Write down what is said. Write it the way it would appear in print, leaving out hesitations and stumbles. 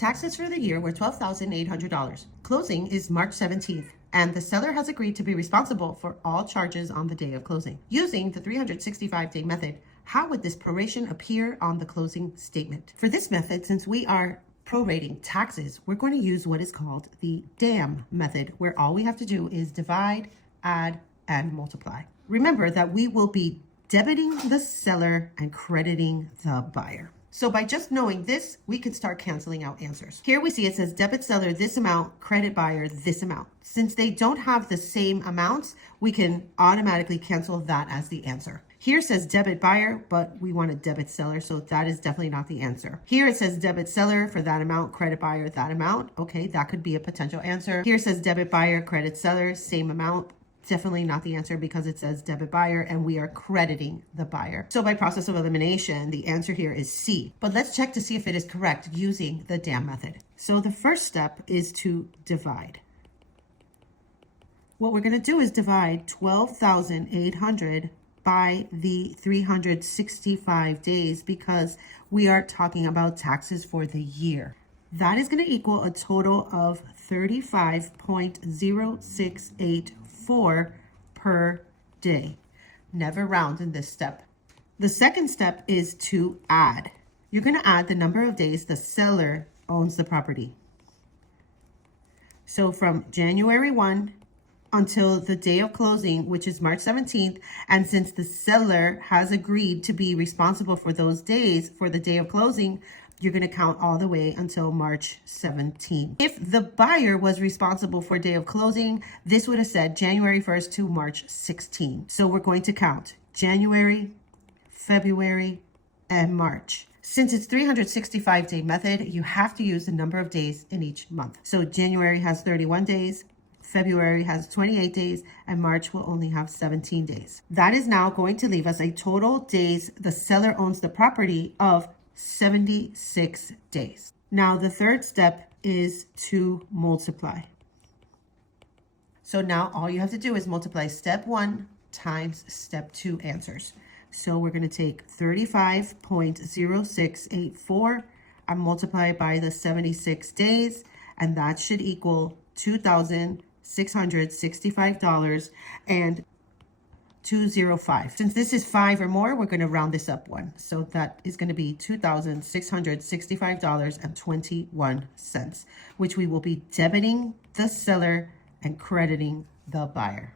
Taxes for the year were $12,800. Closing is March 17th, and the seller has agreed to be responsible for all charges on the day of closing. Using the 365-day method, how would this proration appear on the closing statement? For this method, since we are prorating taxes, we're going to use what is called the DAM method, where all we have to do is divide, add, and multiply. Remember that we will be debiting the seller and crediting the buyer. So by just knowing this, we can start canceling out answers. Here we see it says debit seller this amount, credit buyer this amount. Since they don't have the same amounts, we can automatically cancel that as the answer. Here says debit buyer, but we want a debit seller, so that is definitely not the answer. Here it says debit seller for that amount, credit buyer that amount. Okay, that could be a potential answer. Here it says debit buyer, credit seller, same amount. Definitely not the answer because it says debit buyer and we are crediting the buyer. So by process of elimination, the answer here is C. But let's check to see if it is correct using the DAM method. So the first step is to divide. What we're going to do is divide 12,800 by the 365 days because we are talking about taxes for the year. That is going to equal a total of 35.0684 per day. Never round in this step. The second step is to add. You're going to add the number of days the seller owns the property. So from January 1 until the day of closing, which is March 17th, and since the seller has agreed to be responsible for those days for the day of closing, you're going to count all the way until March 17th. If the buyer was responsible for day of closing, this would have said January 1st to March 16th. So we're going to count January, February, and March. Since it's 365-day method, you have to use the number of days in each month. So January has 31 days, February has 28 days, and March will only have 17 days. That is now going to leave us a total days the seller owns the property of 76 days. Now the third step is to multiply. So now all you have to do is multiply step 1 times step 2 answers. So we're going to take 35.0684 and multiply by the 76 days, and that should equal $2,665 and 205. Since this is 5 or more, we're going to round this up one. So that is going to be $2,665.21, which we will be debiting the seller and crediting the buyer.